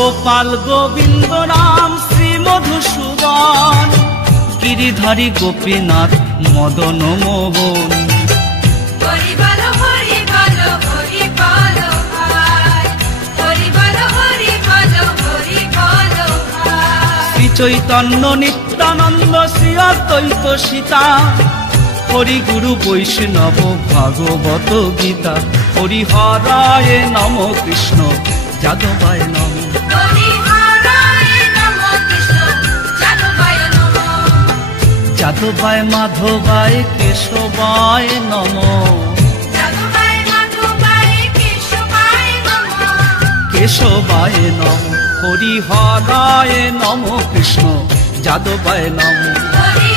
গোপাল গোবিন্দ রাম শ্রী মধুসূদন, গিরিধারী গোপীনাথ মদন মোহন। হরি বল হরি বল হরি বল ভাই, হরি বল হরি বল হরি বল ভাই। শ্রী চৈতন্য নিত্যানন্দ শ্রী অদ্বৈত সীতা, হরি গুরু বৈষ্ণব ভাগবত গীতা। হরি হরায় নম কৃষ্ণ যাদবায় নম, হরি হরায় নম কৃষ্ণ যাদবায় নম, যাদবায় মাধবায় কেশবায় নম, যাদবায় মাধবায় কেশবায় নম, কেশবায় নম। হরি হরায় নম কৃষ্ণ যাদবায় নম। হরি